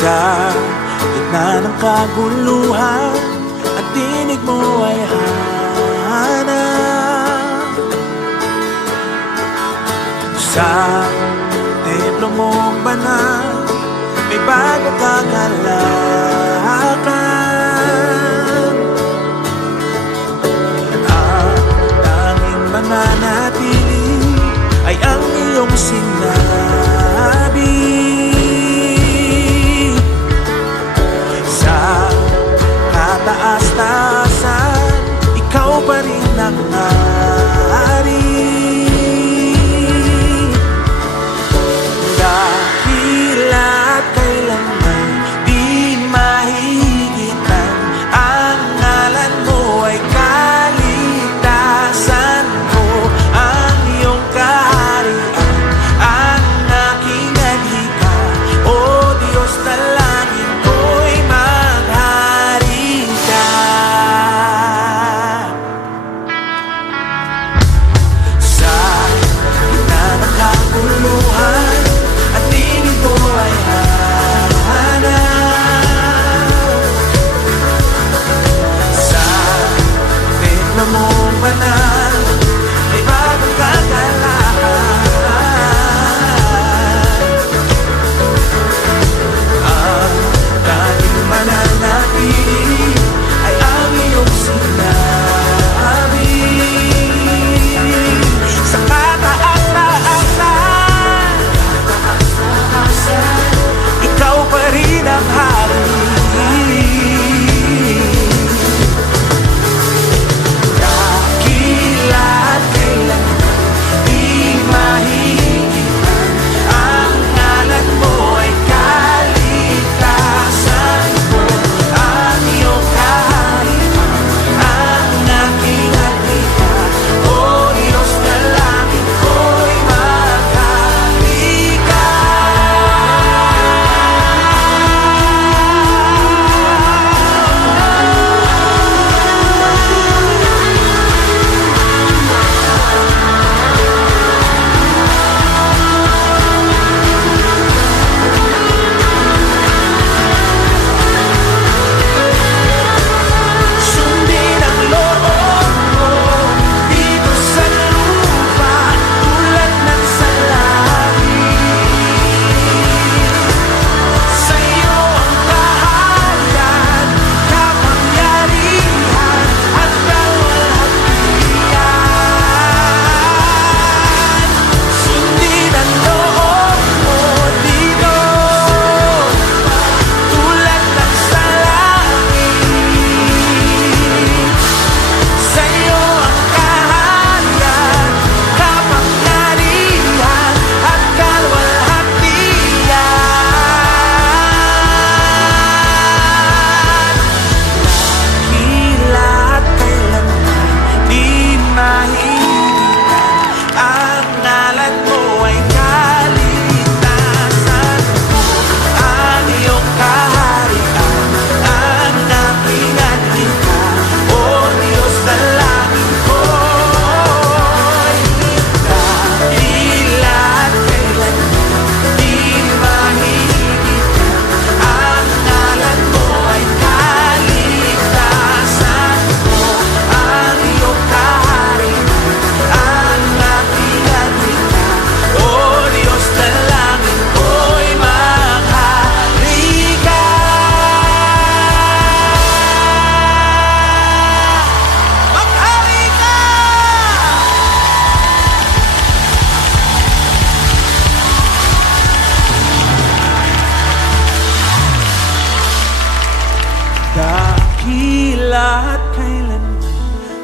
Sa gitna ng kaguluhan, ang tinig mo ay hanap. Sa templo mong banal, may bago kang halakan. Ang tanging mananatili ay ang iyong sinabi. Taas-taasan, ikaw pa rin ang hari. Dahila't kailanman di mahigitan, ang ngalan mo ay kaligtasan ko. Ang iyong kaharian, ang aking adhika, o Diyos na langit ko'y maghari.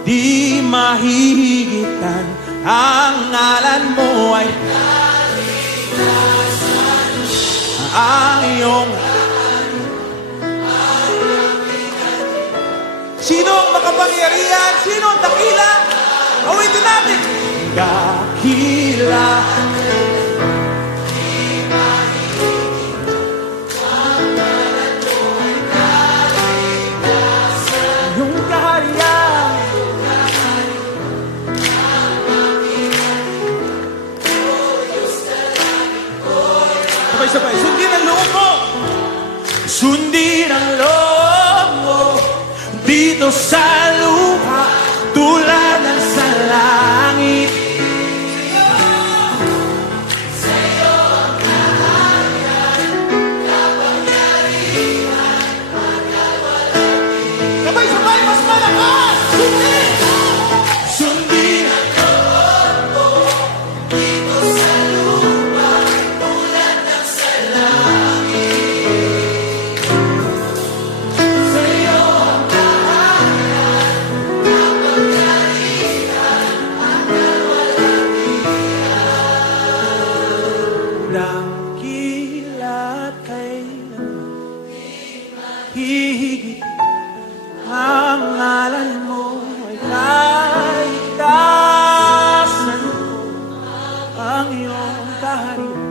di mahihigitan. Ang ngalan mo ay ang iyong. Sino ang makapangyarihan? Sino ang dakila? Awitin natin. Dakila Sundin ang loob mo. Sundin ang loob mo dito sa lupa tulad ng sa langit. Sabay-sabay, mas malakas. Sundin. Sundin ang loob mo dito sa lupa tulad ng sa langit. Sa'yo ang kahanan, kapangyarihan, hanggang walang hiyang. Dakila't kailanman hihigit ang ngalan mo ay kaligtasan ko, ang iyong kaharian,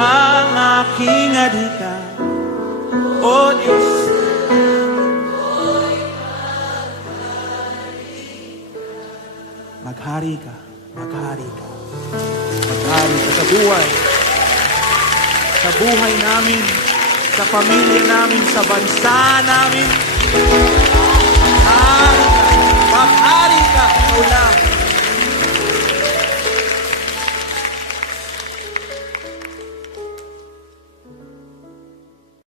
ang aking adhika, O Diyos. Maghari ka, maghari ka, maghari ka sa buhay namin, sa pamilya namin, sa bansa namin.